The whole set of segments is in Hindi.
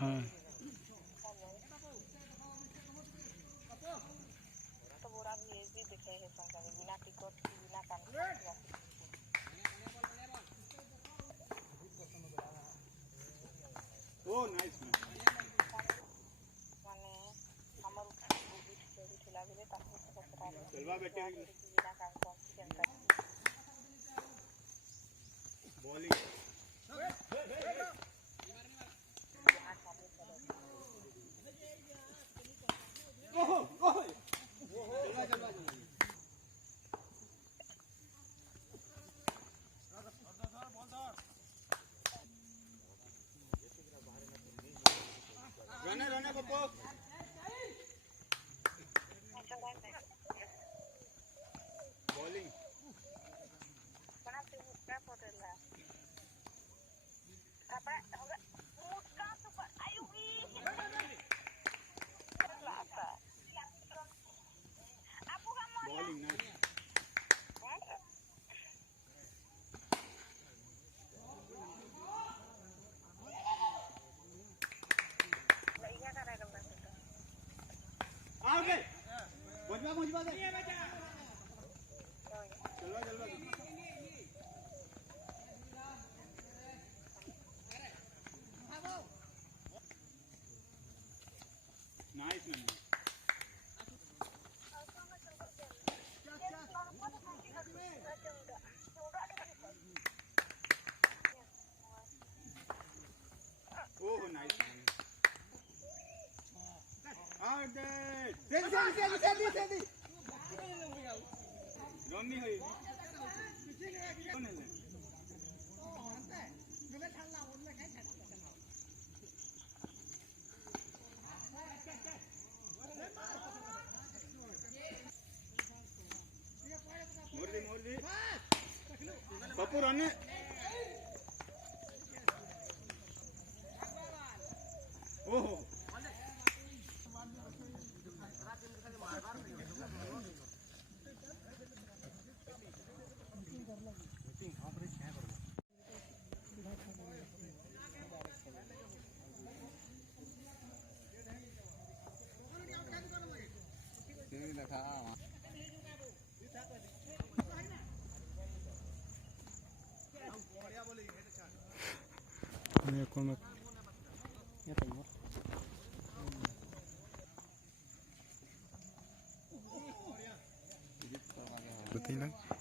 हाँ तो बोरा भी ये भी दिखे है संख्या में बिना टिकट बिना काम ओ नाइस माने हमर बुद्धि चोरी ठेला गेले ताकि पकड़ा चलवा बेटे बिना काम को जनता बॉलिंग ओहो ओहो चलवा रने पप्पू बॉलिंग बना से मुक्का पोटेला कपड़ा होगा मुक्का तो आयु लाता आपको का बॉलिंग ना आउट है मुझबा दे चलवा nice man oh nice out sandy rummy है कौन है मोरली पप्पू रने ओहो कौन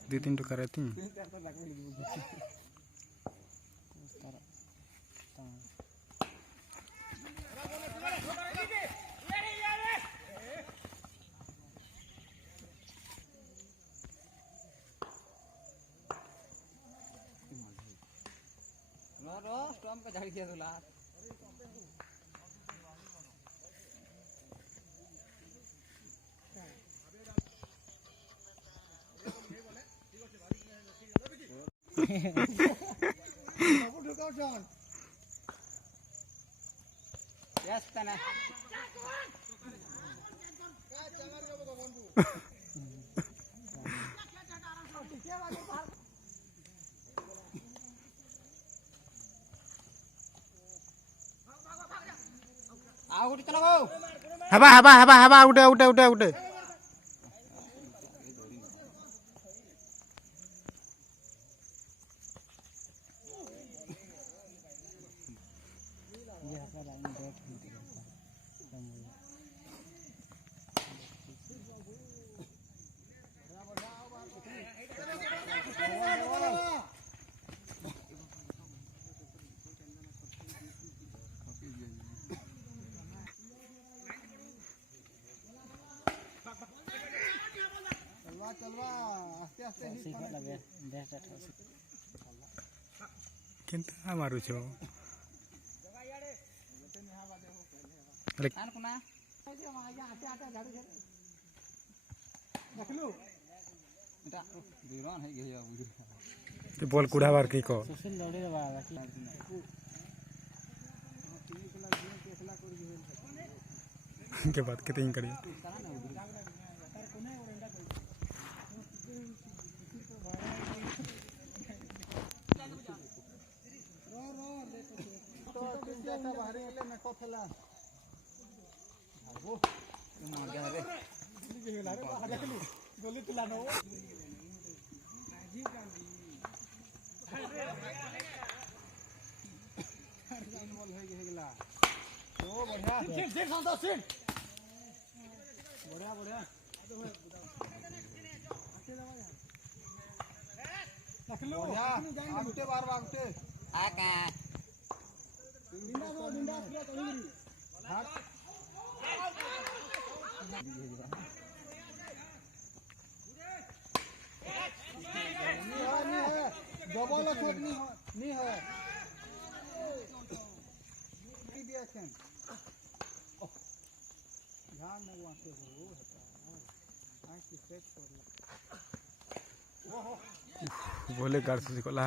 दो तीन टका रहती हैं रो स्टॉम का झाड़ किया तुला यस तना आउट चलो गो हवा हवा हवा हवा आउट आउट आउट आउट चलवा आस्ते आस्ते ही लगे बेस्ट केनता मारू छो अरे आन कोना आटे आटे झाड़ू देखलु एटा बिरान है गया ते बॉल कुड़ा बार की को सुशील दौड़े रे बाबा के बात केते करिए झाड़ी ले ना को फेला वो ना गया रे गेला रे बाहर देखली गोली तुला नो राजीव गांधी बोल है गेला ओ बढ़िया सिट संतोष सिट बढ़िया बढ़िया बढ़िया आगुटे बार आगुटे आ का डिंडा पूरा तंगरी हाथ नहीं है डबल छोट नहीं है नहीं दिया खेन ध्यान में वहां से हो आंख की सेट कर ओहो बोले गाड़ से कोला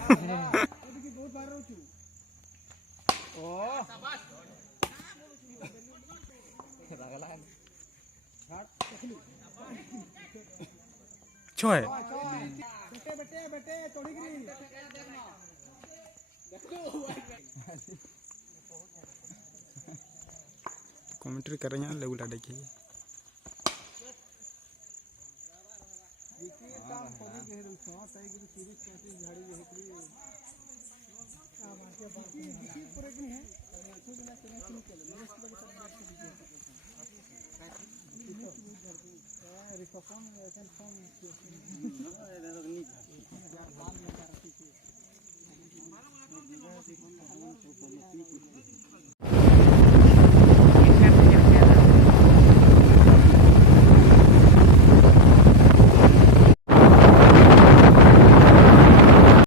बहुत बार रहू ओ शाबाश लागला हाथ देखली छोय बेटे बेटे बेटे तोड़ी गिरी देखना देखो कमेंट्री कर रहे हैं लेगुला देखिए देखिए काम कोनी के रु छ तई गिरी 30 35 झाड़ी जे हेकरी आ मारके बाकी किसी पूरे दिन है तो बिना कनेक्शन के लिए नेक्स्ट बार सब बात कर दीजिए रिकॉर्ड में ऐसा फोन नहीं